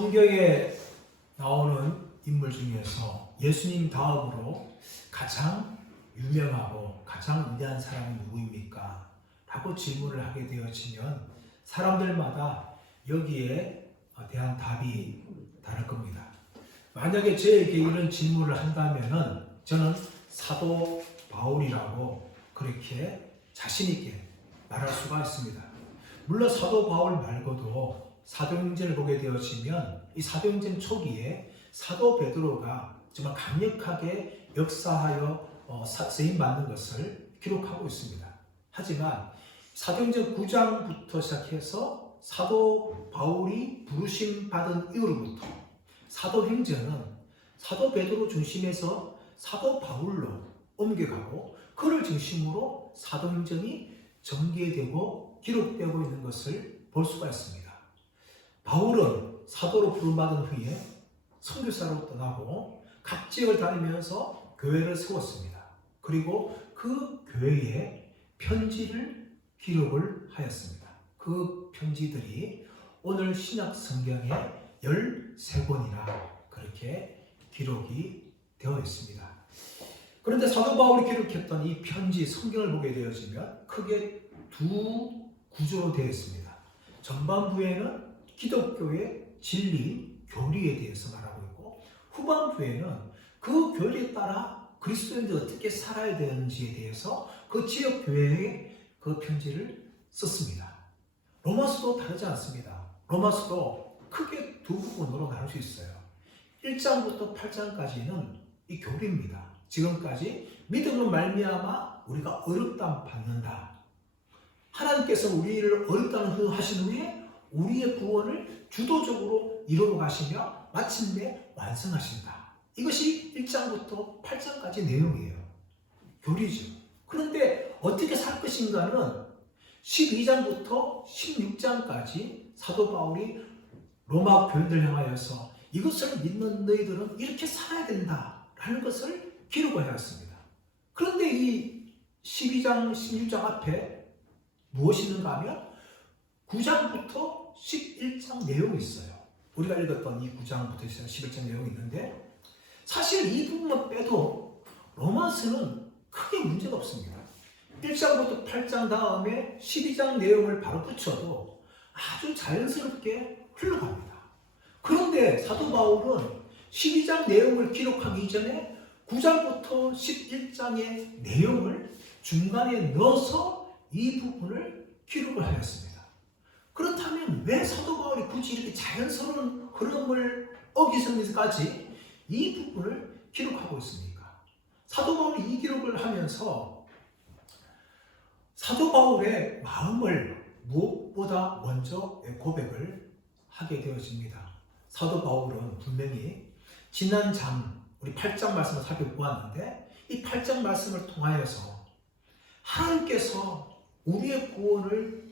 성경에 나오는 인물 중에서 예수님 다음으로 가장 유명하고 가장 위대한 사람이 누구입니까? 라고 질문을 하게 되어지면 사람들마다 여기에 대한 답이 다를 겁니다. 만약에 저에게 이런 질문을 한다면은 저는 사도 바울이라고 그렇게 자신있게 말할 수가 있습니다. 물론 사도 바울 말고도 사도행전을 보게 되어지면 이 사도행전 초기에 사도 베드로가 정말 강력하게 역사하여 쓰임받는 것을 기록하고 있습니다. 하지만 사도행전 9장부터 시작해서 사도 바울이 부르심 받은 이후로부터 사도행전은 사도 베드로 중심에서 사도 바울로 옮겨가고 그를 중심으로 사도행전이 전개되고 기록되고 있는 것을 볼 수가 있습니다. 바울은 사도로 부름받은 후에 선교사로 떠나고 각 지역을 다니면서 교회를 세웠습니다. 그리고 그 교회에 편지를 기록을 하였습니다. 그 편지들이 오늘 신약 성경에 13권이나 그렇게 기록이 되어 있습니다. 그런데 사도 바울이 기록했던 이 편지 성경을 보게 되어지면 크게 두 구조로 되어 있습니다. 전반부에는 기독교의 진리, 교리에 대해서 말하고 있고 후반부에는 그 교리에 따라 그리스도인들이 어떻게 살아야 되는지에 대해서 그 지역 교회에 그 편지를 썼습니다. 로마서도 다르지 않습니다. 로마서도 크게 두 부분으로 나눌 수 있어요. 1장부터 8장까지는 이 교리입니다. 지금까지 믿음으로 말미암아 우리가 어렵다함 받는다. 하나님께서 우리를 어렵다는 하신 후에 우리의 구원을 주도적으로 이루어 가시며 마침내 완성하신다. 이것이 1장부터 8장까지 내용이에요. 교리죠. 그런데 어떻게 살 것인가는 12장부터 16장까지 사도 바울이 로마 교인들 향하여서 이것을 믿는 너희들은 이렇게 살아야 된다라는 것을 기록을 하였습니다. 그런데 이 12장, 16장 앞에 무엇이 있는가 하면 9장부터 11장 내용이 있어요. 우리가 읽었던 이 9장부터 11장 내용이 있는데 사실 이 부분만 빼도 로마서는 크게 문제가 없습니다. 1장부터 8장 다음에 12장 내용을 바로 붙여도 아주 자연스럽게 흘러갑니다. 그런데 사도 바울은 12장 내용을 기록하기 이전에 9장부터 11장의 내용을 중간에 넣어서 이 부분을 기록을 하였습니다. 그렇다면 왜 사도 바울이 굳이 이렇게 자연스러운 흐름을 어기면서까지 이 부분을 기록하고 있습니까? 사도 바울이 이 기록을 하면서 사도 바울의 마음을 무엇보다 먼저 고백을 하게 되어집니다. 사도 바울은 분명히 지난 장 우리 8장 말씀을 살펴보았는데 이 8장 말씀을 통하여서 하나님께서 우리의 구원을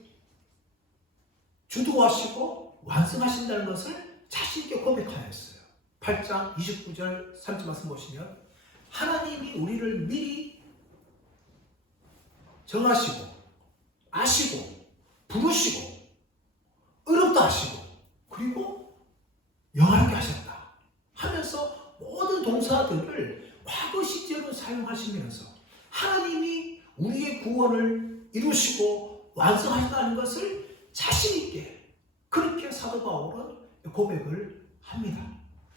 주도하시고 완성하신다는 것을 자신있게 고백하였어요. 8장 29절 30절 말씀 보시면 하나님이 우리를 미리 정하시고 아시고 부르시고 어렵다 하시고 그리고 영화롭게 하셨다 하면서 모든 동사들을 과거 시제로 사용하시면서 하나님이 우리의 구원을 이루시고 완성하셨다는 것을 자신있게 그렇게 사도 바울은 고백을 합니다.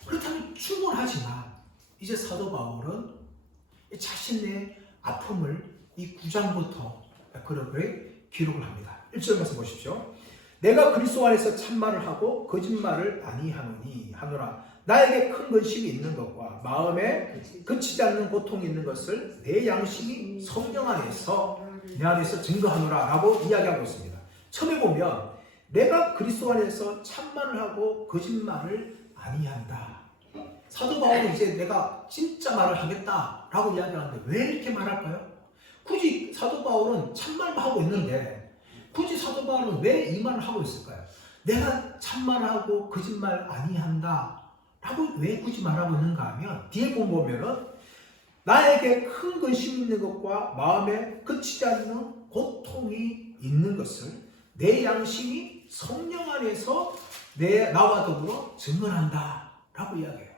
그렇다면 충분하지만 이제 사도 바울은 자신의 아픔을 이 9장부터 그렇게 기록을 합니다. 1절 말씀 보십시오. 내가 그리스도 안에서 참말을 하고 거짓말을 아니하노니 하노라. 나에게 큰 근심이 있는 것과 마음에 그치지 않는 고통이 있는 것을 내 양심이 성령 안에서 내 안에서 증거하노라 라고 이야기하고 있습니다. 처음에 보면 내가 그리스도 안에서 참말을 하고 거짓말을 아니한다. 사도 바울은 이제 내가 진짜 말을 하겠다라고 이야기하는데 왜 이렇게 말할까요? 굳이 사도 바울은 참말만 하고 있는데 굳이 사도 바울은 왜 이 말을 하고 있을까요? 내가 참말하고 거짓말 아니한다 라고 왜 굳이 말하고 있는가 하면 뒤에 보면은 나에게 큰 근심 있는 것과 마음에 그치지 않는 고통이 있는 것을 내 양심이 성령 안에서 나와 더불어 증언한다 라고 이야기해요.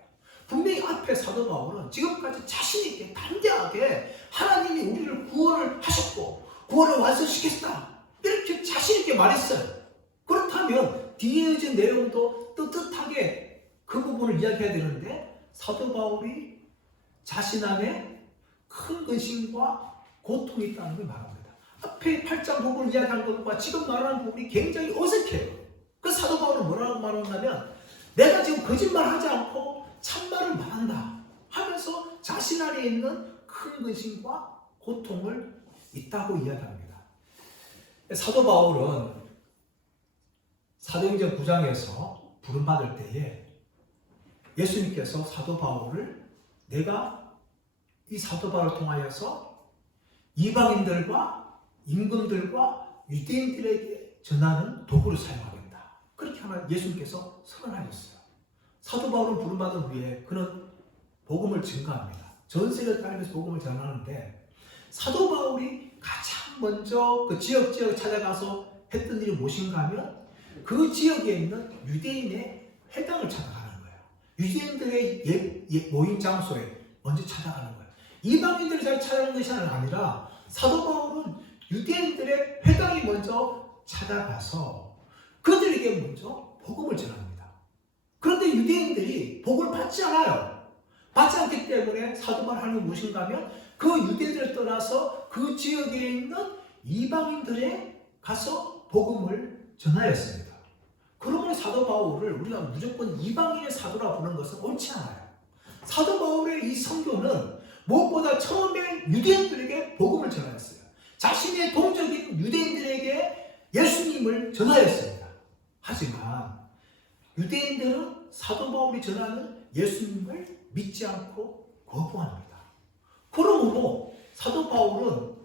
분명히 앞에 사도 바울은 지금까지 자신 있게 담대하게 하나님이 우리를 구원을 하셨고 구원을 완성시켰다 이렇게 자신 있게 말했어요. 그렇다면 뒤에 이어진 내용도 떳떳하게 그 부분을 이야기해야 되는데 사도 바울이 자신 안에 큰 근심과 고통이 있다는 걸 말합니다. 앞에 8장 부분을 이야기한 것과 지금 말하는 부분이 굉장히 어색해요. 그 사도 바울은 뭐라고 말하냐면 내가 지금 거짓말하지 않고 참말을 말한다 하면서 자신 안에 있는 큰 근심과 고통을 있다고 이야기합니다. 사도 바울은 사도행전 9장에서 부름받을 때에 예수님께서 사도 바울을 내가 이 사도 바울을 통하여서 이방인들과 임금들과 유대인들에게 전하는 도구를 사용하겠다. 그렇게 하나 예수님께서 선언하셨어요. 사도 바울은 부름받은 후에 그는 복음을 증거합니다. 전 세계를 따르면서 복음을 전하는데 사도 바울이 가장 먼저 그 지역을 찾아가서 했던 일이 무엇인가 하면 그 지역에 있는 유대인의 회당을 찾아가는 거예요. 유대인들의 모임 장소에 먼저 찾아가는 거예요. 이방인들이 잘 찾아가는 것이 아니라 사도 바울은 유대인들의 회당에 먼저 찾아가서 그들에게 먼저 복음을 전합니다. 그런데 유대인들이 복을 받지 않아요. 받지 않기 때문에 사도 바울이 하는 게 무엇인가 하면 그 유대인들을 떠나서 그 지역에 있는 이방인들에 가서 복음을 전하였습니다. 그러므로 사도 바울을 우리가 무조건 이방인의 사도라 부르는 것은 옳지 않아요. 사도 바울의 이 선교는 무엇보다 처음에 유대인들에게 복음을 전하였어요. 자신의 동족인 유대인들에게 예수님을 전하였습니다. 하지만 유대인들은 사도 바울이 전하는 예수님을 믿지 않고 거부합니다. 그러므로 사도 바울은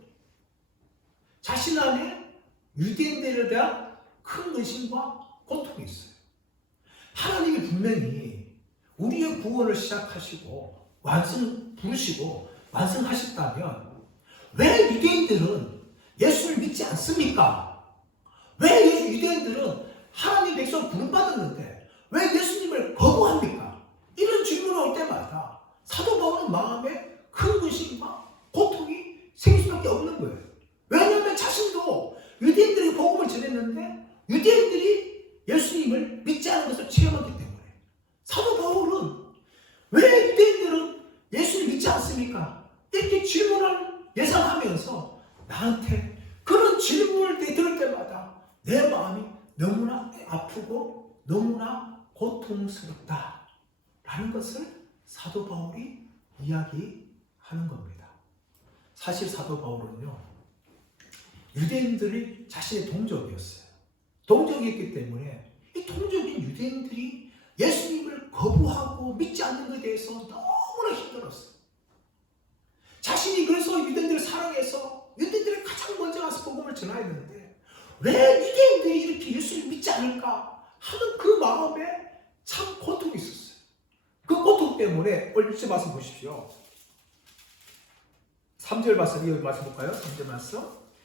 자신 안에 유대인들에 대한 큰 의심과 고통이 있어요. 하나님이 분명히 우리의 구원을 시작하시고 부르시고 완성하셨다면 왜 유대인들은 예수를 믿지 않습니까? 왜 유대인들은 하나님 백성 부름받았는데 왜 예수님을 거부합니까? 이런 질문을 올 때마다 사도 바울은 마음에 큰 근심과 고통이 생길 수밖에 없는 거예요. 왜냐하면 자신도 유대인들에게 복음을 전했는데 유대인들이 예수님을 믿지 않은 것을 체험하기 때문에 사도 바울은 왜 유대인들은 예수를 믿지 않습니까? 이렇게 질문을 예상하면서 나한테 그런 질문을 들을 때마다 내 마음이 너무나 아프고 너무나 고통스럽다 라는 것을 사도 바울이 이야기하는 겁니다. 사실 사도 바울은요 유대인들이 자신의 동족이었어요. 동족이었기 때문에 이 동족인 유대인들이 예수님을 거부하고 믿지 않는 것에 대해서 너무나 힘들었어요. 자신이 그래서 유대인들을 사랑해서 유대인들이 가장 먼저 가서 복음을 전해야 되는데 왜 유대인들이 이렇게 예수를 믿지 않을까 하는 그 마음에 참 고통이 있었어요. 그 고통 때문에 오늘 1절 말씀 보십시오. 3절 말씀 이어 말씀 볼까요? 3절 말씀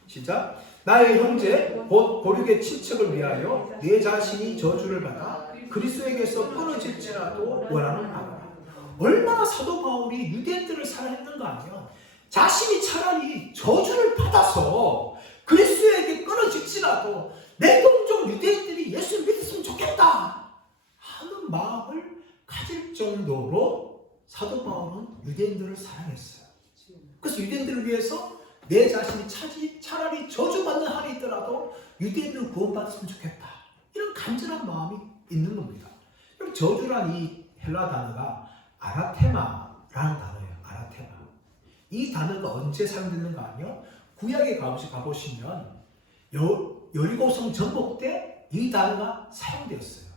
시작. 나의 형제 곧 고륙의 친척을 위하여 내 자신이 저주를 받아 그리스도에게서 끊어질지라도 원하는 바라. 얼마나 사도 바울이 유대인들을 사랑했는가 하면 자신이 차라리 저주를 받아서 그리스도에게 끊어질지라도 내 동족 유대인들이 예수를 믿었으면 좋겠다 하는 마음을 가질 정도로 사도 바울은 유대인들을 사랑했어요. 그래서 유대인들을 위해서 내 자신이 차라리 저주받는 한이 있더라도 유대인들을 구원받았으면 좋겠다 이런 간절한 마음이 있는 겁니다. 그럼 저주란 이 헬라 단어가 아나테마라는 단어예요. 아나테마. 이 단어가 언제 사용됐는가 하면 구약에 가보시면 여리고성 전복 때 이 단어가 사용되었어요.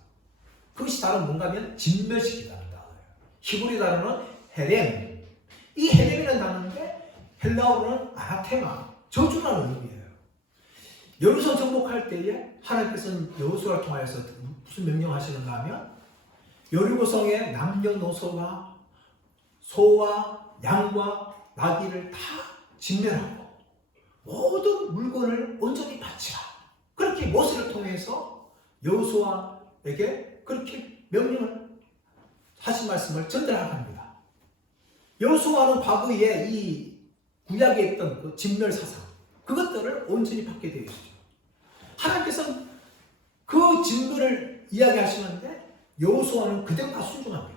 그것이 다른 뭔가 하면 진멸시키다는 단어예요. 히브리 단어는 헤렘. 이 헤렘이라는 단어인데 헬라어로는 아나테마, 저주라는 의미예요. 여리고성 정복할 때에 하나님께서는 여호수아를 통하여서 무슨 명령하시는가 하면 여리고성의 남녀노소와 소와 양과 나귀를 다 진멸하고 모든 물건을 온전히 바치라. 그렇게 모세를 통해서 여호수아 여호수아에게 그렇게 명령을 하신 말씀을 전달합니다. 여호수아는 과거에 이 구약에 있던 그 진멸 사상, 그것들을 온전히 받게 되어 있죠. 하나님께서는 그 진멸을 이야기하시는데 여호수아는 그대로 다 순종합니다.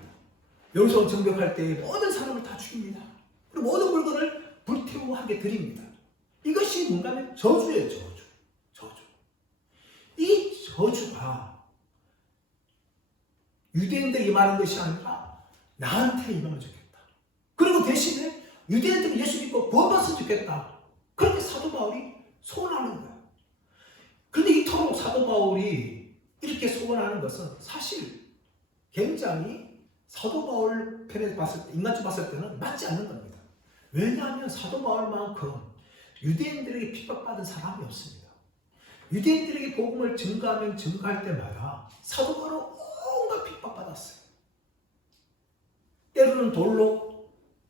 여호수아는 정벽할 때 모든 사람을 다 죽입니다. 그리고 모든 물건을 불태우고 하게 드립니다. 이것이 뭔가 하면 저주예요. 저주. 이 저주가 유대인들에게 임하는 것이 아니라 나한테 임하면 좋겠다. 그리고 대신에 유대인들이 예수 믿고 구원받았으면 좋겠다. 그렇게 사도 바울이 소원하는 거예요. 그런데 이토록 사도 바울이 이렇게 소원하는 것은 사실 굉장히 사도 바울 편에서 봤을 때, 인간적으로 봤을 때는 맞지 않는 겁니다. 왜냐하면 사도 바울만큼 유대인들에게 핍박받은 사람이 없습니다. 유대인들에게 복음을 증거하면 증거할 때마다 사도 바울은 온갖 핍박받았어요. 때로는 돌로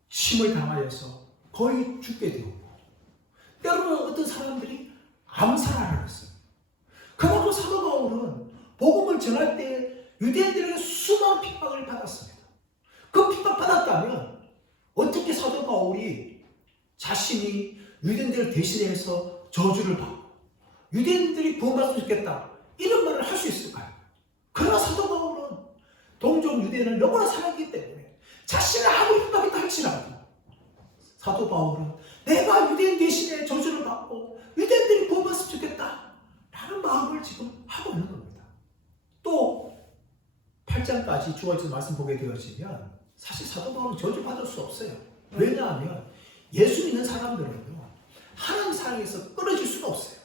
침을 당하여서 거의 죽게 되었고, 때로는 어떤 사람들이 암살하려고 했어요. 그만큼 사도 바울은 복음을 전할 때 유대인들에게 수많은 핍박을 받았습니다. 그 핍박받았다면 어떻게 사도 바울이 자신이 유대인들을 대신해서 저주를 받고 유대인들이 구원받았으면 좋겠다 이런 말을 할 수 있을까요? 그러나 사도 바울은 동족 유대인을 너무나 사랑했기 때문에 자신을 아무리 핍박했다 할지라도 사도 바울은 내가 유대인 대신에 저주를 받고 유대인들이 구원받았으면 좋겠다 라는 마음을 지금 하고 있는 겁니다. 또 8장까지 주어진 말씀 보게 되어지면 사실 사도 바울은 저주받을 수 없어요. 왜냐하면 예수 믿는 사람들은요 하나님 사랑에서 끊어질 수가 없어요.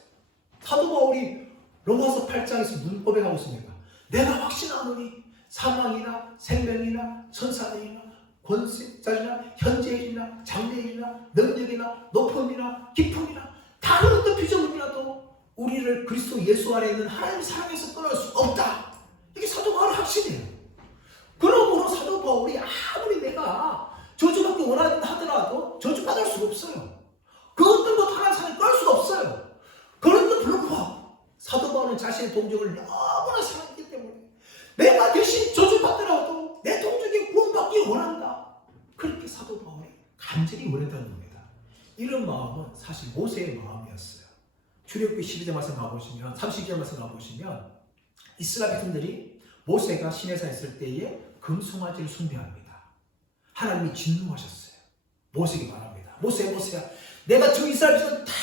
사도 바울이 로마서 8장에서 무슨 고백하고 있습니까? 내가 확신하노니 사망이나 생명이나 천사들이나 권세자리나 현재일이나 장래일이나 능력이나 높음이나 깊음이나 다른 어떤 피조물이라도 우리를 그리스도 예수 안에 있는 하나님 사랑에서 끊을 수 없다. 이게 사도 바울의 확신이에요. 그러므로 사도 바울이 아무리 내가 저주받기 원한다 하더라도 저주받을 수가 없어요. 그 어떤 것 하나님 사랑에 끊을 수가 없어요. 그런데 불구하고 사도 바울은 자신의 동족을 너무나 사랑했기 때문에 내가 대신 저주받더라도 내 동족이 구원받기 원한다. 그렇게 사도 바울이 간절히 원했다는 겁니다. 이런 마음은 사실 모세의 마음이었어요. 출애굽기 12장 말씀 가보시면 32장 말씀 가보시면 이스라엘 백성들이 모세가 시내산에 있을 때에 금송아지를 숭배합니다. 하나님이 진노하셨어요. 모세에게 말합니다. 모세야 내가 저 이스라엘 백성을 다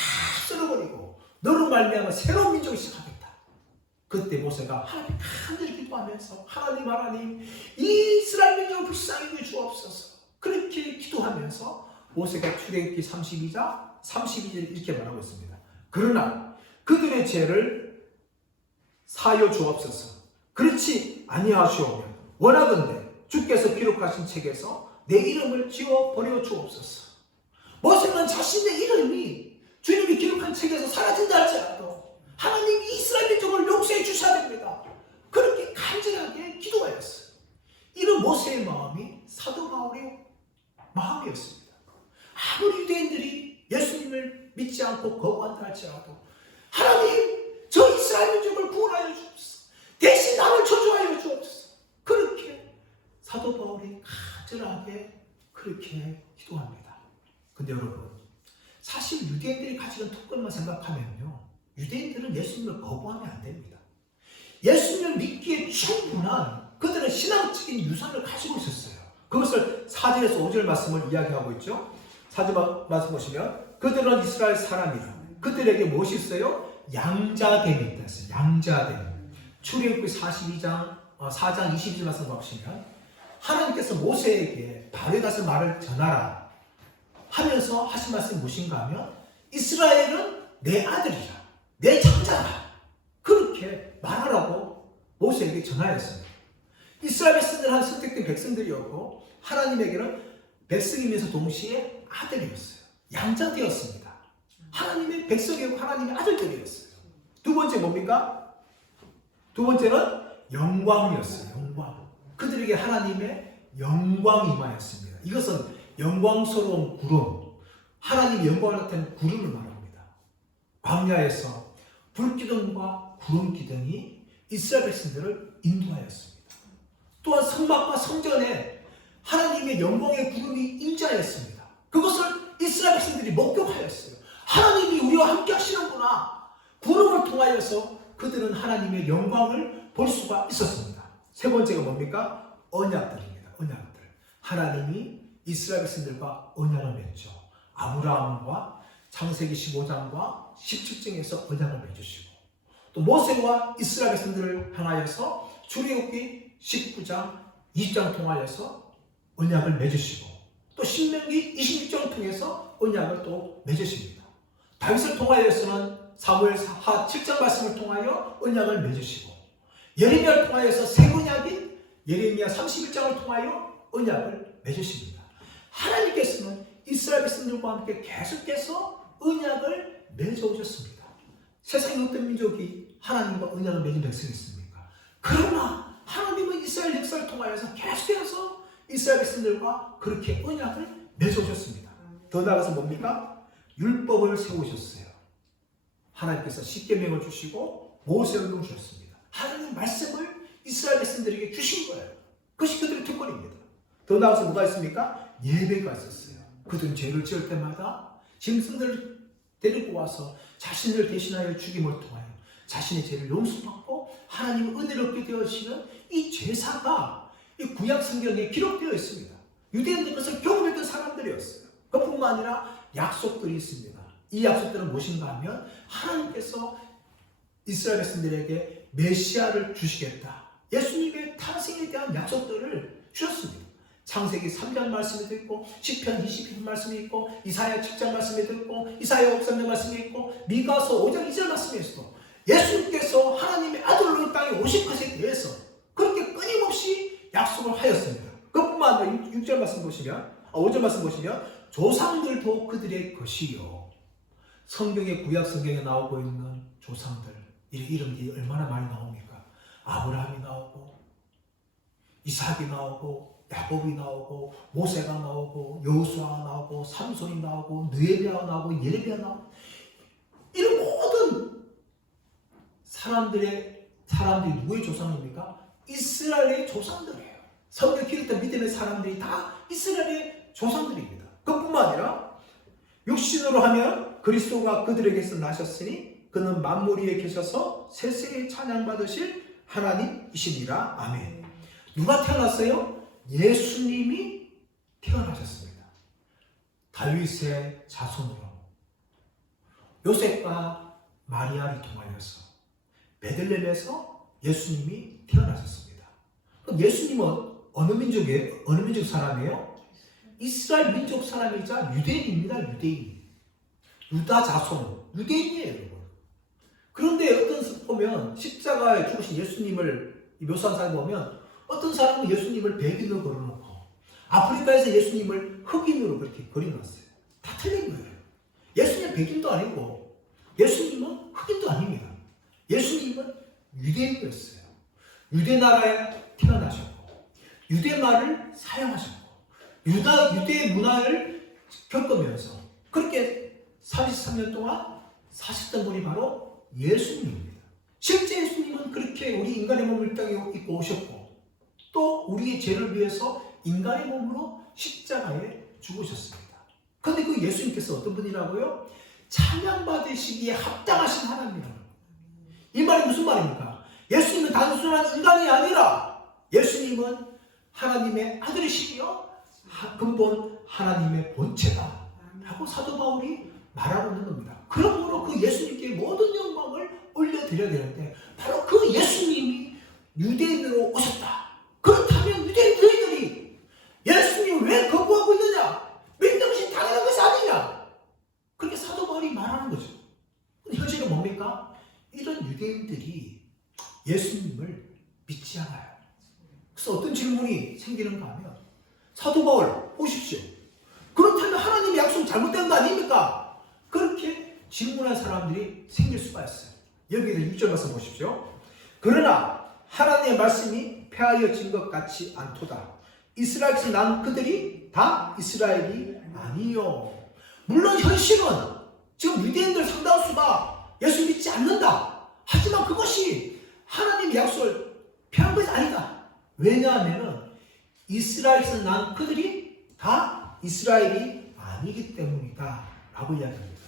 쓸어버리고 너로 말미암아 새로운 민족을 시작하겠다. 그때 모세가 하나님 간절히 기도하면서 하나님 이 이스라엘 민족을 불쌍히 여겨 주옵소서. 그렇게 기도하면서 모세가 출애굽기 32장 32절 이렇게 말하고 있습니다. 그러나 그들의 죄를 사여 주옵소서. 그렇지 아니하시오면 원하건대 주께서 기록하신 책에서 내 이름을 지워 버려 주옵소서. 모세는 자신의 이름이 주님이 기록한 책에서 사라진다 할지라도 하나님이 이스라엘 민족을 용서해 주셔야 됩니다. 그렇게 간절하게 기도하였어요. 이런 모세의 마음이 사도 바울의 마음이었습니다. 아무리 유대인들이 예수님을 믿지 않고 거부한다 할지라도 하나님 저 이스라엘 민족을 구원하여 주옵소서. 대신 나를 저주하여 주옵소서. 그렇게 사도 바울이 간절하게 그렇게 기도합니다. 근데 여러분 사실 유대인들이 가지는 특권만 생각하면요 유대인들은 예수님을 거부하면 안 됩니다. 예수님을 믿기에 충분한 그들은 신앙적인 유산을 가지고 있었어요. 그것을 4절에서 5절 말씀을 이야기하고 있죠. 4절 말씀 보시면 그들은 이스라엘 사람이라 그들에게 무엇이 있어요? 양자됨이 있다. 양자됨. 출애굽기 4장 22절 말씀 보시면 하나님께서 모세에게 바로에 가서 말을 전하라 하면서 하신 말씀이 무엇인가 하면 이스라엘은 내 아들이라 내 장자라 그렇게 말하라고 모세에게 전하였습니다. 이스라엘 백성들은 한 선택된 백성들이었고 하나님에게는 백성이면서 동시에 아들이었어요. 양자되었습니다. 하나님의 백성이고 하나님의 아들들이었어요. 두 번째 뭡니까? 두 번째는 영광이었어요. 영광. 그들에게 하나님의 영광이 임하였습니다. 이것은 영광스러운 구름, 하나님의 영광을 나타내는 구름을 말합니다. 광야에서 불기둥과 구름기둥이 이스라엘 백성들을 인도하였습니다. 또한 성막과 성전에 하나님의 영광의 구름이 임재하였습니다. 그것을 이스라엘 백성들이 목격하였어요. 하나님이 우리와 함께 하시는구나. 구름을 통하여서 그들은 하나님의 영광을 볼 수가 있었습니다. 세 번째가 뭡니까? 언약들입니다. 언약들. 하나님이 이스라엘 백성들과 언약을 맺죠. 아브라함과 창세기 15장과 17장에서 언약을 맺으시고, 또 모세와 이스라엘 백성들을 향하여서 출애굽기 19장 20장 통하여서 언약을 맺으시고, 또 신명기 26장을 통해서 언약을 또 맺으십니다. 다윗을 통하여서는 사무엘하 7장 말씀을 통하여 언약을 맺으시고, 예레미야를 통하여서 새 언약인 예레미야 31장을 통하여 언약을 맺으십니다. 하나님께서는 이스라엘 백성들과 함께 계속해서 언약을 맺어오셨습니다. 세상에 어떤 민족이 하나님과 언약을 맺은 백성이 있습니까? 그러나 하나님은 이스라엘 역사를 통하여서 계속해서 이스라엘 백성들과 그렇게 언약을 맺어오셨습니다. 더 나아가서 뭡니까? 율법을 세우셨어요. 하나님께서 십계명을 주시고 모세율을 주셨습니다. 하나님 말씀을 이스라엘 백성들에게 주신 거예요. 그것이 그들의 특권입니다. 더 나아가서 뭐가 있습니까? 예배가 있었어요. 그들은 죄를 지을 때마다 짐승들을 데리고 와서 자신을 대신하여 죽임을 통하여 자신의 죄를 용서받고 하나님의 은혜를 얻게 되어지는 이 제사가 이 구약 성경에 기록되어 있습니다. 유대인들은 그것을 경험했던 사람들이었어요. 그뿐만 아니라 약속들이 있습니다. 이 약속들은 무엇인가 하면 하나님께서 이스라엘 백성들에게 메시아를 주시겠다, 예수님의 탄생에 대한 약속들을 주셨습니다. 창세기 3장 말씀이 있고, 시편 20편 말씀이 있고, 이사야 7장 말씀이 있고, 이사야 53장 말씀이 있고, 미가서 5장 2절 말씀이 있고, 예수님께서 하나님의 아들로 이 땅에 오실 것에 대해서 그렇게 끊임없이 약속을 하였습니다. 그뿐만 아니라 6절 말씀 보시면, 5절 말씀 보시면 조상들도 그들의 것이요. 성경의 구약 성경에 나오고 있는 조상들, 이름이 얼마나 많이 나옵니까? 아브라함이 나오고, 이삭이 나오고, 야곱이 나오고, 모세가 나오고, 여호수아가 나오고, 삼손이 나오고, 느헤미야가 나오고, 예레미야 나오고, 이런 모든 사람들이 누구의 조상입니까? 이스라엘의 조상들이에요. 성경 기록된 믿음의 사람들이 다 이스라엘의 조상들입니다. 그뿐만 아니라 육신으로 하면 그리스도가 그들에게서 나셨으니 그는 만물 위에 계셔서 세세에 찬양받으실 하나님이시니라. 아멘. 누가 태어났어요? 예수님이 태어나셨습니다. 다윗의 자손으로 요셉과 마리아를 통하여서 베들레헴에서 예수님이 태어나셨습니다. 그럼 예수님은 어느 민족 사람이에요? 이스라엘 민족 사람이자 유대인입니다. 유대인. 유다 자손, 유대인이에요, 여러분. 그런데 어떤 보면 십자가에 죽으신 예수님을 묘사한 사람 보면 어떤 사람은 예수님을 백인으로 걸어놓고 아프리카에서 예수님을 흑인으로 그렇게 그려놨어요. 다 틀린 거예요. 예수님은 백인도 아니고 예수님은 흑인도 아닙니다. 예수님은 유대인이었어요. 유대 나라에 태어나셨고 유대 말을 사용하셨고 유대 문화를 겪으면서 그렇게 43년 동안 사셨던 분이 바로 예수님입니다. 실제 예수님은 그렇게 우리 인간의 몸을 땅에 입고 오셨고 또 우리의 죄를 위해서 인간의 몸으로 십자가에 죽으셨습니다. 그런데 그 예수님께서 어떤 분이라고요? 찬양받으시기에 합당하신 하나님이라고. 이 말이 무슨 말입니까? 예수님은 단순한 인간이 아니라 예수님은 하나님의 아들이시며 근본 하나님의 본체다 라고 사도 바울이 말하고 있는 겁니다. 그러므로 그 예수님께 모든 영광을 올려드려야 되는데 바로 그 예수님이 유대인으로 오셨다. 그렇다면 유대인 너희들이 예수님을 왜 거부하고 있느냐? 믿는 것이 당연한 것이 아니냐? 그렇게 사도 바울이 말하는 거죠. 현실은 뭡니까? 이런 유대인들이 예수님을 믿지 않아요. 그래서 어떤 질문이 생기는가 하면 사도 바울 보십시오. 그렇다면 하나님의 약속 잘못된 거 아닙니까? 그렇게 질문한 사람들이 생길 수가 있어요. 여기서 6절 말씀 보십시오. 그러나 하나님의 말씀이 폐하여진 것 같지 않도다. 이스라엘에서 난 그들이 다 이스라엘이 아니요. 물론 현실은 지금 유대인들 상당수가 예수 믿지 않는다. 하지만 그것이 하나님의 약속을 피한 것이 아니다. 왜냐하면 이스라엘에서 난 그들이 다 이스라엘이 아니기 때문이다 라고 이야기합니다.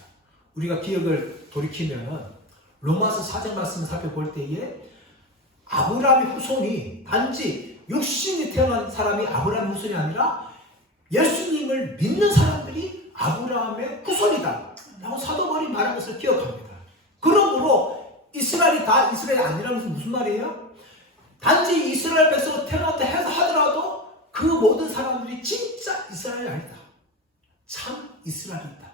우리가 기억을 돌이키면 로마서 4장 말씀을 살펴볼 때에 아브라함의 후손이 단지 육신이 태어난 사람이 아브라함의 후손이 아니라 예수님을 믿는 사람들이 아브라함의 후손이다 라고 사도 바울이 말한 것을 기억합니다. 그러므로 이스라엘이 다 이스라엘이 아니라는 것은 무슨 말이에요? 단지 이스라엘 백성으로 태어났다 해서 하더라도 그 모든 사람들이 진짜 이스라엘이 아니다. 참 이스라엘이다.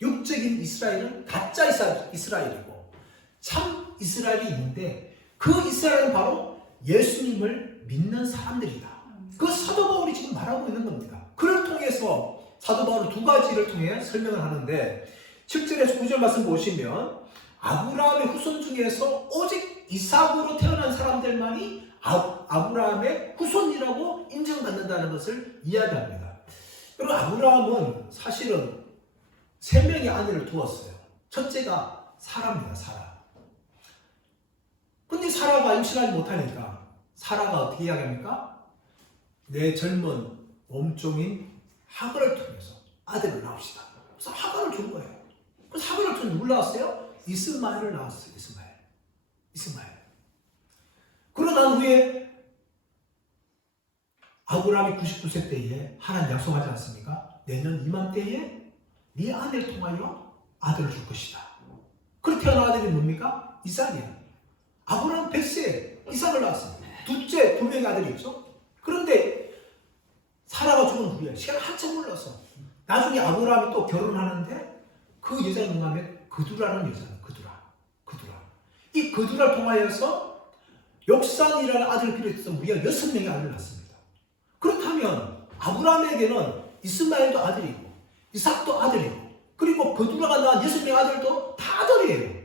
육적인 이스라엘은 가짜 이스라엘이고 참 이스라엘이 있는데 그 이스라엘은 바로 예수님을 믿는 사람들이다. 그 사도 바울이 지금 말하고 있는 겁니다. 그를 통해서 사도 바울은 두 가지를 통해 설명을 하는데 7절에서 9절 말씀 보시면 아브라함의 후손 중에서 오직 이삭으로 태어난 사람들만이 아브라함의 후손이라고 인정받는다는 것을 이야기합니다. 그리고 아브라함은 사실은 3명의 아내를 두었어요. 첫째가 사라입니다. 사라. 근데 사라가 임신하지 못하니까 사라가 어떻게 이야기합니까? 내 젊은 몸종인 하갈을 통해서 아들을 낳읍시다. 그래서 하갈을 준 거예요. 그래서 하갈을 준 누굴 낳았어요? 이스마엘을 낳았어요. 이스마엘. 그러고 난 후에 아브라함이 99세 때에 하나님 약속하지 않습니까? 내년 이맘때에 네 아내를 통하여 아들을 줄 것이다. 그렇게 태어난 아들이 뭡니까? 이삭이에요. 아브라함 100세에 이삭을 낳았습니다. 둘째 2명의 아들이 있죠. 그런데 사라가 죽은 후에 시간이 한참 흘러서 나중에 아브라함이 또 결혼하는데 그 여자가 누가 하면 그두라는 여자예요. 그두라. 이 그두라를 통하여서 욕산이라는 아들을 비롯해서 우리가 6명의 아들을 낳습니다. 그렇다면 아브라함에게는 이스마엘도 아들이고 이삭도 아들이고 그리고 그두라가 낳은 6명의 아들도 다 아들이에요.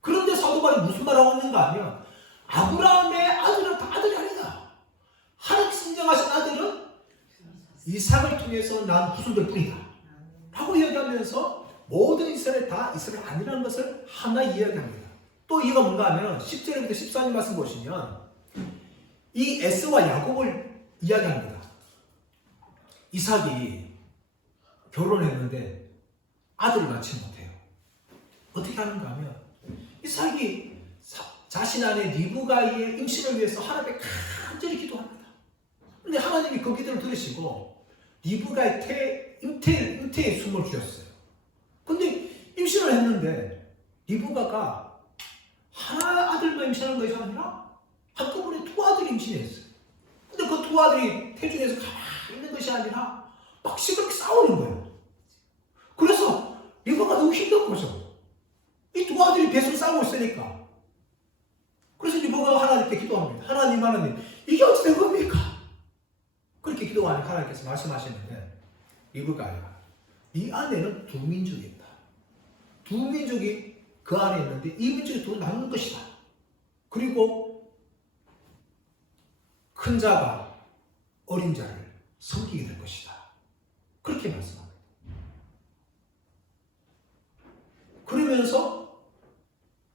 그런데 사도 바울이 무슨 말하고 있는가 하면 아브라함의 아들은 다 아들이 아니다. 하나님께서 인정하신 아들은 이삭을 통해서 난 후손들 뿐이다 라고 이야기하면서 모든 이스라엘 다 이스라엘 아니라는 것을 하나 이야기합니다. 또 이가 뭔가 하면 10절부터 14절 말씀 보시면 이 에서와 야곱을 이야기합니다. 이삭이 결혼했는데 아들을 낳지 못해요. 어떻게 하는가 하면 이삭이 자신 아내 리브가의 임신을 위해서 하나님께 간절히 기도합니다. 그런데 하나님이 그 기도를 들으시고 리브가의 잉태에 숨을 주셨어요. 근데 임신을 했는데 리브가가 하나 아들만 임신한 것이 아니라 한꺼번에 2 아들이 임신했어요. 근데 그 2 아들이 태중에서 가만히 있는 것이 아니라 막 시끄럽게 싸우는 거예요. 그래서 리브가가 너무 힘든 거죠. 이 2 아들이 계속 싸우고 있으니까. 그래서 리브가가 하나님께 기도합니다. 하나님, 이게 어찌 된 겁니까? 그렇게 기도하니 하나님께서 말씀하시는데 리브가야, 이 안에는 2 민족이 있다. 2 민족이 그 안에 있는데 이 민족이 더 남는 것이다. 그리고 큰 자가 어린 자를 섬기게 될 것이다. 그렇게 말씀합니다. 그러면서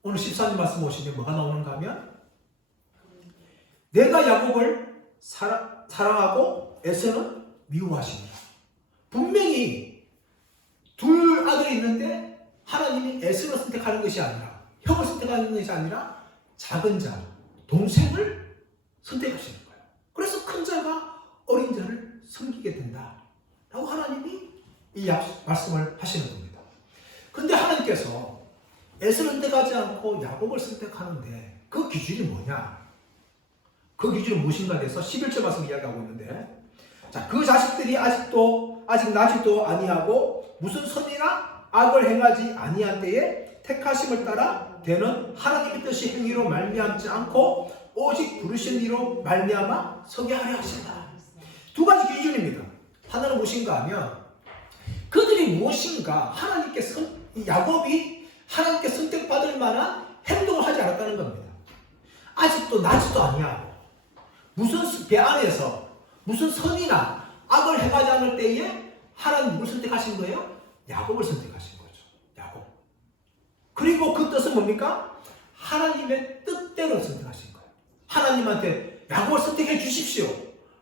오늘 14절 말씀 보시면 뭐가 나오는가 하면 내가 야곱을 사랑하고 에서는 미워하시니라. 분명히 2 아들이 있는데 하나님이 에서를 선택하는 것이 아니라 형을 선택하는 것이 아니라 작은 자, 동생을 선택하시는 거예요. 그래서 큰 자가 어린 자를 섬기게 된다 라고 하나님이 이 말씀을 하시는 겁니다. 근데 하나님께서 에서를 선택하지 않고 야곱을 선택하는데 그 기준이 뭐냐? 그 기준은 무엇인가 해서 11절 말씀 이야기하고 있는데 자, 그 자식들이 아직 나지도 아니하고 무슨 선이나 악을 행하지 아니한 때에 택하심을 따라 되는 하나님의 뜻이 행위로 말미암지 않고 오직 부르신 이로 말미암아 서게 하려 하신다. 2 가지 기준입니다. 하나는 무엇인가 하면 그들이 무엇인가 야곱이 하나님께 선택받을 만한 행동을 하지 않았다는 겁니다. 아직도 나지도 아니하고 무슨 배 안에서 무슨 선이나 악을 행하지 않을 때에 하나님 누굴 선택하신 거예요? 야곱을 선택하신 거죠. 야곱. 그리고 그 뜻은 뭡니까? 하나님의 뜻대로 선택하신 거예요. 하나님한테 야곱을 선택해 주십시오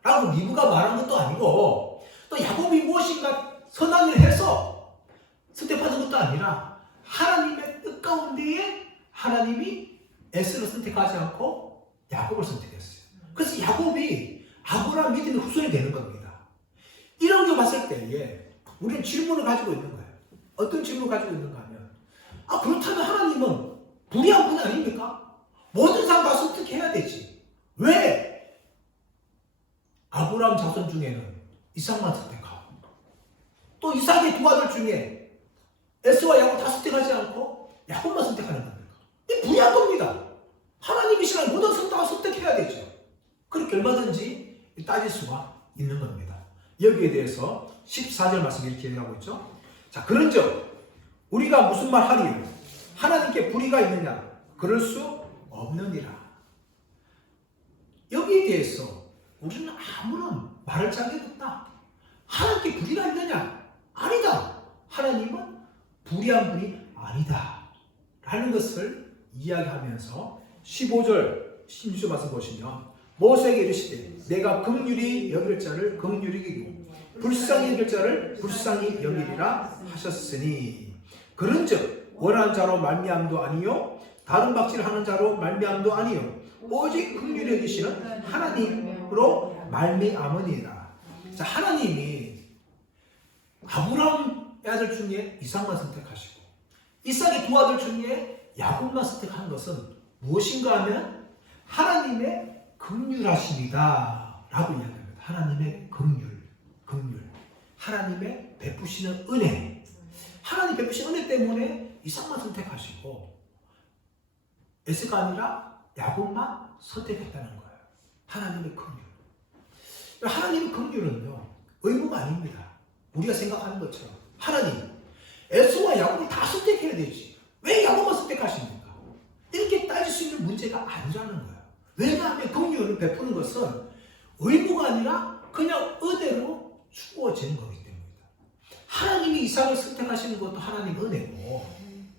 라고 리브가 말한 것도 아니고, 또 야곱이 무엇인가 선한 일을 해서 선택받은 것도 아니라 하나님의 뜻 가운데에 하나님이 에스를 선택하지 않고 야곱을 선택했어요. 그래서 야곱이 아브라함 믿음의 후손이 되는 겁니다. 이런 거 봤을 때에 우리는 질문을 가지고 있는 거예요. 어떤 질문을 가지고 있는가 하면, 그렇다면 하나님은 불의한 분 아닙니까? 모든 사람 다 선택해야 되지. 왜 아브라함 자손 중에는 이삭만 선택하고, 또 이삭의 두 아들 중에 에스와 야곱 다 선택하지 않고 야곱만 선택하는 겁니까? 이 불의한 겁니다. 하나님이시라는 모든 사람 다 선택해야 되죠. 그렇게 얼마든지 따질 수가 있는 겁니다. 여기에 대해서 14절 말씀 이렇게 얘기하고 있죠. 자, 그런즉 우리가 무슨 말 하리요? 하나님께 불의가 있느냐? 그럴 수 없느니라. 여기에 대해서 우리는 아무런 말할 자격이 없다. 하나님께 불의가 있느냐? 아니다. 하나님은 불의한 분이 아니다 라는 것을 이야기하면서 15절 16절 말씀 보시면, 모세에게 이르시되 내가 긍휼히 여길 자를 긍휼히 여기고 불쌍히 여길 자를 불쌍히 여기리라 하셨으니, 그런즉 원하는 자로 말미암도 아니요 다른 박질을 하는 자로 말미암도 아니요 오직 긍휼히 여기시는 하나님으로 말미암으니라. 자, 하나님이 아브라함의 아들 중에 이삭만 선택하시고 이삭의 두 아들 중에 야곱만 선택한 것은 무엇인가 하면 하나님의 긍휼하심이다 라고 이야기합니다. 하나님의 긍휼. 하나님의 베푸시는 은혜. 하나님 베푸신 은혜 때문에 이삭만 선택하시고 에스가 아니라 야곱만 선택했다는 거예요. 하나님의 긍휼. 하나님의 긍휼은요, 의무가 아닙니다. 우리가 생각하는 것처럼 하나님 에스와 야곱을 다 선택해야 되지, 왜 야곱만 선택하십니까? 이렇게 따질 수 있는 문제가 아니라는 거예요. 왜냐하면 긍휼을 베푸는 것은 의무가 아니라 그냥 은혜로 주어지는 거기 때문입니다. 하나님이 이삭을 선택하시는 것도 하나님의 은혜고,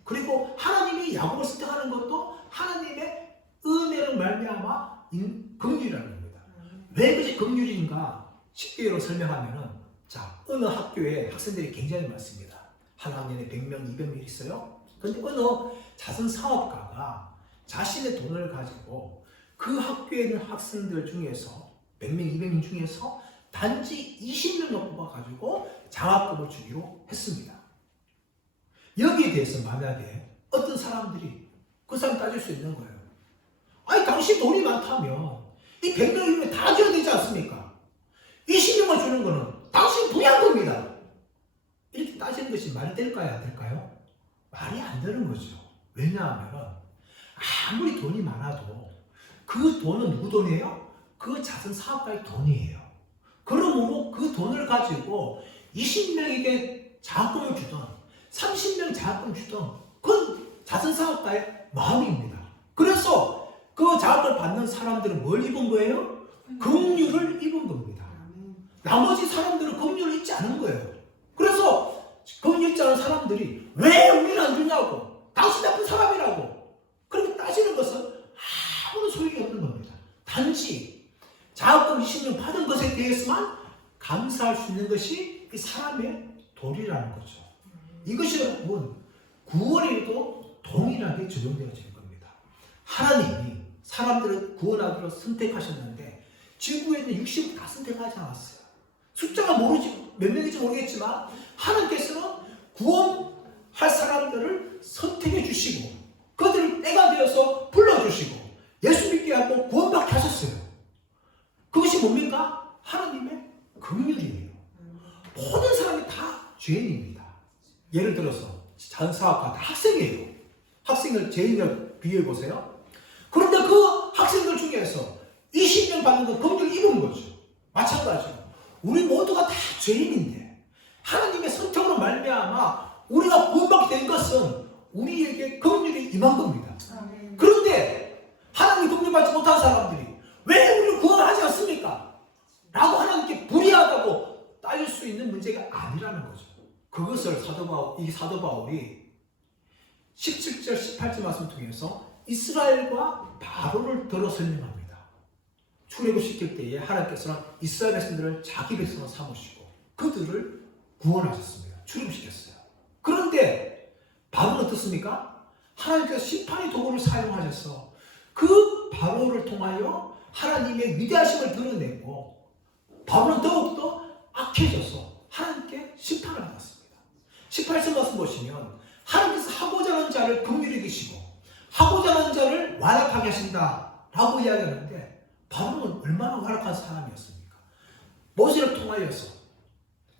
그리고 하나님이 야곱을 선택하는 것도 하나님의 은혜를 말미암아 긍휼이라는 겁니다. 왜 그것이 긍휼인가 쉽게 설명하면은, 자, 어느 학교에 학생들이 굉장히 많습니다. 한 학년에 100명, 200명 있어요. 그런데 어느 자선 사업가가 자신의 돈을 가지고 그 학교에 있는 학생들 중에서 100명, 200명 중에서 단지 20명을 뽑아가지고 장학금을 주기로 했습니다. 여기에 대해서 만약에 어떤 사람들이 그 사람 따질 수 있는 거예요. 아니, 당신 돈이 많다면 이 100명이면 다 줘야 되지 않습니까? 20명만 주는 거는 당신 불의한 겁니다. 이렇게 따지는 것이 말이 될까요? 안 될까요? 말이 안 되는 거죠. 왜냐하면 아무리 돈이 많아도 그 돈은 누구 돈이에요? 그 자선 사업가의 돈이에요. 그러므로 그 돈을 가지고 20명에게 장학금을 주던 30명 장학금을 주던 그건 자선 사업가의 마음입니다. 그래서 그 장학금을 받는 사람들은 뭘 입은 거예요? 긍휼을 입은 겁니다. 나머지 사람들은 긍휼을 입지 않은 거예요. 그래서 긍휼 입지 않은 사람들이 왜 우리는 안 주냐고, 당신 나쁜 사람이라고 그렇게 따지는 것은 아무런 소용이 없는 겁니다. 단지 장학금 20년 받은 것에 대해서만 감사할 수 있는 것이 이 사람의 도리라는 거죠. 이것이 여러분 구원에도 동일하게 적용되어지는 겁니다. 하나님이 사람들을 구원하기로 선택하셨는데 지구에 있는 60을 다 선택하지 않았어요. 숫자가 모르지, 몇 명인지 모르겠지만 하나님께서는 구원할 사람들을 선택해 주시고 그들을 때가 되어서 불러주시고 예수 믿게 하고 구원받게 하셨어요. 그것이 뭡니까? 하나님의 긍휼이에요. 모든 사람이 다 죄인입니다. 예를 들어서 자선사업가 다 학생이에요. 학생을 죄인으로 비교해 보세요. 그런데 그 학생들 중에서 20명 받는 건 긍휼을 입은 거죠. 마찬가지로 우리 모두가 다 죄인인데 하나님의 선택으로 말미암아 우리가 구원받게 된 것은 우리에게 긍휼이 임한 겁니다. 그런데 하나님 긍휼 받지 못한 사람들이 왜 우리를 구원하지 않습니까? 라고 하나님께 불의하다고 따질 수 있는 문제가 아니라는 거죠. 그것을 사도 바울이 17절 18절 말씀 통해서 이스라엘과 바로를 들어 설명합니다. 출애굽시킬 때에 하나님께서는 이스라엘 백성들을 자기 백성으로 삼으시고 그들을 구원하셨습니다. 출애굽시켰어요. 그런데 바로는 어떻습니까? 하나님께서 심판의 도구를 사용하셔서 그 바로를 통하여 하나님의 위대하심을 드러내고 바로는 더욱더 악해져서 하나님께 심판을 받았습니다. 18절 말씀 보시면 하나님께서 하고자 하는 자를 긍휼히 여기시고 하고자 하는 자를 완악하게 하신다라고 이야기하는데 바로는 얼마나 완악한 사람이었습니까? 모세를 통하여서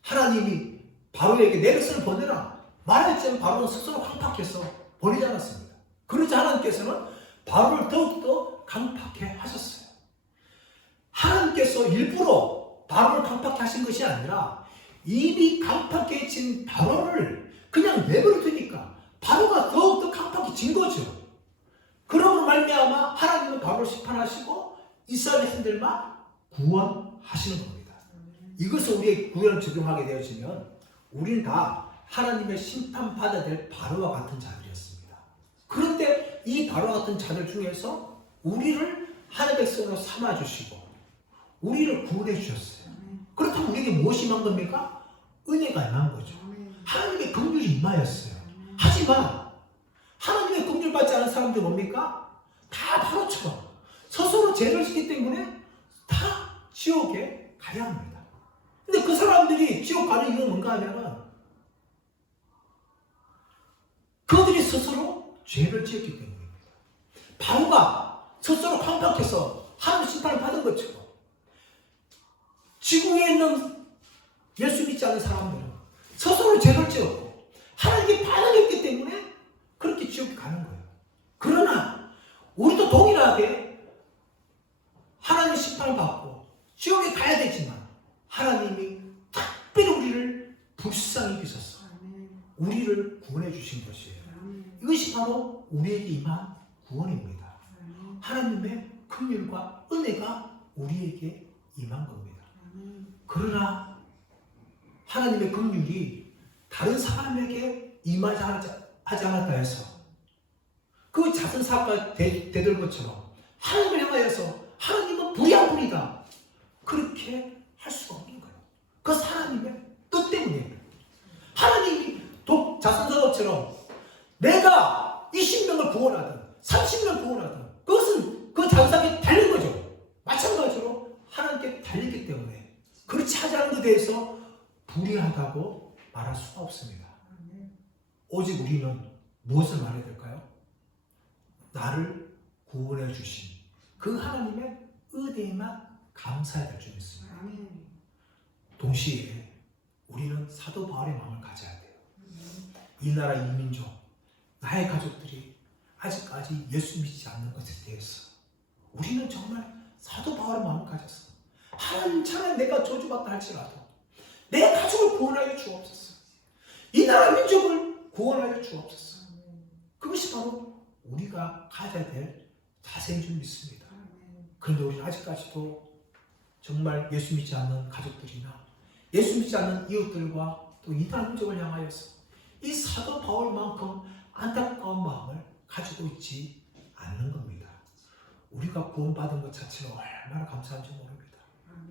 하나님이 바로에게 내 백성을 보내라 말했지만 바로는 스스로 강팍해서 보내지 않았습니다. 그러자 하나님께서는 바로를 더욱더 강팍해 하셨어요. 하나님께서 일부러 바로를 강팍해 하신 것이 아니라 이미 강팍해진 바로를 그냥 내버려 두니까 바로가 더욱더 강팍해진 거죠. 그러므로 말미암아 하나님은 바로를 심판하시고 이스라엘 백성들만 구원하시는 겁니다. 이것을 우리의 구원을 적용하게 되어지면 우리는 다 하나님의 심판받아야 될 바로와 같은 자들이었습니다. 그런데 이 바로와 같은 자들 중에서 우리를 하나님의 백성으로 삼아주시고 우리를 구원해 주셨어요. 그렇다면 우리에게 무엇이 임한 겁니까? 은혜가 임한 거죠. 하나님의 긍휼이 임하였어요. 하지만 하나님의 긍휼 받지 않은 사람들 뭡니까? 다 바로처럼 스스로 죄를 짓기 때문에 다 지옥에 가야 합니다. 근데 그 사람들이 지옥 가는 이유는 뭔가 하면은 그들이 스스로 죄를 지었기 때문입니다. 바로가 스스로 강팍해서 하나님 심판을 받은 것처럼 지구에 있는 예수 믿지 않는 사람들은 스스로 죄를 지었고 하나님께 반응했기 때문에 그렇게 지옥에 가는 거예요. 그러나 우리도 동일하게 하나님의 심판을 받고 지옥에 가야 되지만 하나님이 특별히 우리를 불쌍히 여기셔서 우리를 구원해 주신 것이에요. 이것이 바로 우리에게 임한 구원입니다. 하나님의 긍휼과 은혜가 우리에게 임한 겁니다. 그러나 하나님의 긍휼이 다른 사람에게 임하지 않았다 해서 그 작은 사업가 되들 것처럼 하나님을 향하여서 하나님은 불의한 분이다 그렇게 할 수가 없는 거예요. 그 하나님의 뜻 때문에 하나님이 자선사업처럼 내가 20명을 구원하든 30명을 구원하든 그것은 그 장사에 달린 거죠. 마찬가지로 하나님께 달리기 때문에 그렇지 않은 것에 대해서 불의하다고 말할 수가 없습니다. 오직 우리는 무엇을 말해야 될까요? 나를 구원해 주신 그 하나님의 은혜에만 감사해야 될 줄 믿습니다. 동시에 우리는 사도 바울의 마음을 가져야 돼요. 이 나라 이 민족, 나의 가족들이 아직까지 예수 믿지 않는 것에 대해서 우리는 정말 사도 바울의 마음을 가졌어. 하나님 차라리 내가 저주받다 할지라도 내 가족을 구원하여 주옵소서. 이 나라 민족을 구원하여 주옵소서. 그것이 바로 우리가 가져야 될 자세인 줄 믿습니다. 그런데 우리는 아직까지도 정말 예수 믿지 않는 가족들이나 예수 믿지 않는 이웃들과 또 이 나라 민족을 향하여서 이 사도 바울만큼 안타까운 마음을 가지고 있지 않는 겁니다. 우리가 구원받은 것 자체가 얼마나 감사한지 모릅니다.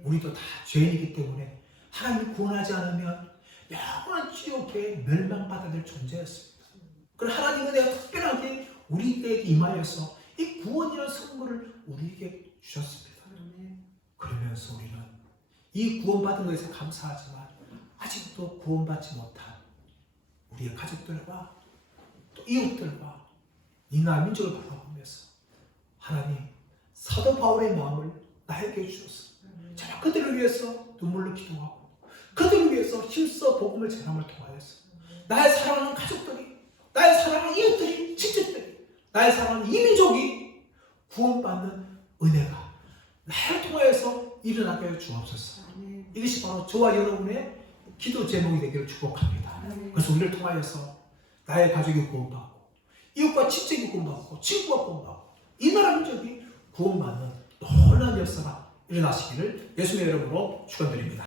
우리도 다 죄인이기 때문에 하나님이 구원하지 않으면 영원한 지옥에 멸망받아야 될 존재였습니다. 그럼 하나님은 내가 특별하게 우리에게 임하여서 이 구원이라는 선물을 우리에게 주셨습니다. 그러면서 우리는 이 구원받은 것에 감사하지만 아직도 구원받지 못한 우리의 가족들과 또 이웃들과 이 나라 민족을 바라보면서 하나님 사도 바울의 마음을 나에게 주셔서 제가 그들을 위해서 눈물로 기도하고 그들을 위해서 힘써 복음을 전함을 통하여서 나의 사랑하는 가족들이 나의 사랑하는 이웃들이 친척들이 나의 사랑하는 이 민족이 구원받는 은혜가 나를 통하여서 일어나게 하여 주옵소서. 이것이 바로 저와 여러분의 기도 제목이 되기를 축복합니다. 그래서 우리를 통하여서 나의 가족이 구원받고 이웃과 친척이 구원받고 친구가 구원받고 이 나라 민족이 구원받는 놀라운 역사가 일어나시기를 예수님의 이름으로 축원드립니다.